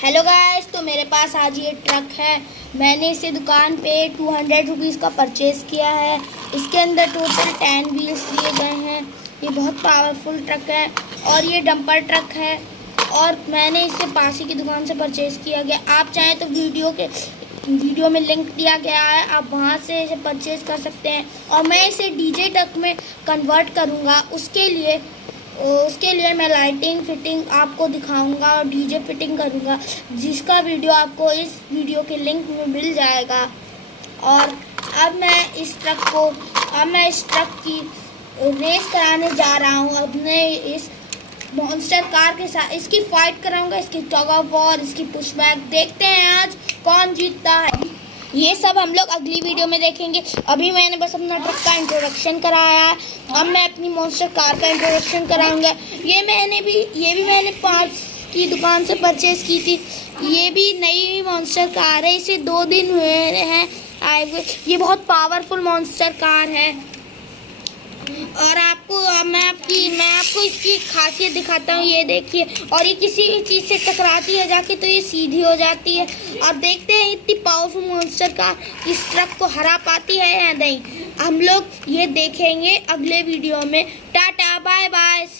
Hello guys, तो मेरे पास आज ये ट्रक है। मैंने इसे दुकान पे 200 रुपीज़ का परचेज़ किया है। इसके अंदर टोटल 10 व्हील्स दिए गए हैं। ये बहुत पावरफुल ट्रक है और ये डंपर ट्रक है और मैंने इसे पास ही की दुकान से परचेज़ किया गया। आप चाहें तो वीडियो में लिंक दिया गया है, आप वहां से इसे परचेज़ कर सकते हैं। और मैं इसे डीजे ट्रक में कन्वर्ट करूँगा। उसके लिए मैं लाइटिंग फिटिंग आपको दिखाऊंगा और डीजे फिटिंग करूंगा, जिसका वीडियो आपको इस वीडियो के लिंक में मिल जाएगा। और अब मैं इस ट्रक की रेस कराने जा रहा हूं। अपने इस मॉन्स्टर कार के साथ इसकी फाइट कराऊंगा, इसकी टग ऑफ वॉर, इसकी पुशबैक। देखते हैं आज कौन जीतता है। ये सब हम लोग अगली वीडियो में देखेंगे। अभी मैंने बस अपना ट्रक का इंट्रोडक्शन कराया है। अब मैं अपनी मॉन्स्टर कार का इंट्रोडक्शन कराऊंगा। ये भी मैंने पास की दुकान से परचेज की थी। ये भी नई मॉन्स्टर कार है, इसे 2 दिन हुए हैं आए हुए। ये बहुत पावरफुल मॉन्स्टर कार है और मैं आपको इसकी खासियत दिखाता हूँ। ये देखिए, और ये किसी भी चीज़ से टकराती है जाके तो ये सीधी हो जाती है। अब देखते हैं इतनी पावरफुल मॉन्स्टर का इस ट्रक को हरा पाती है या नहीं। हम लोग ये देखेंगे अगले वीडियो में। Tata bye bye.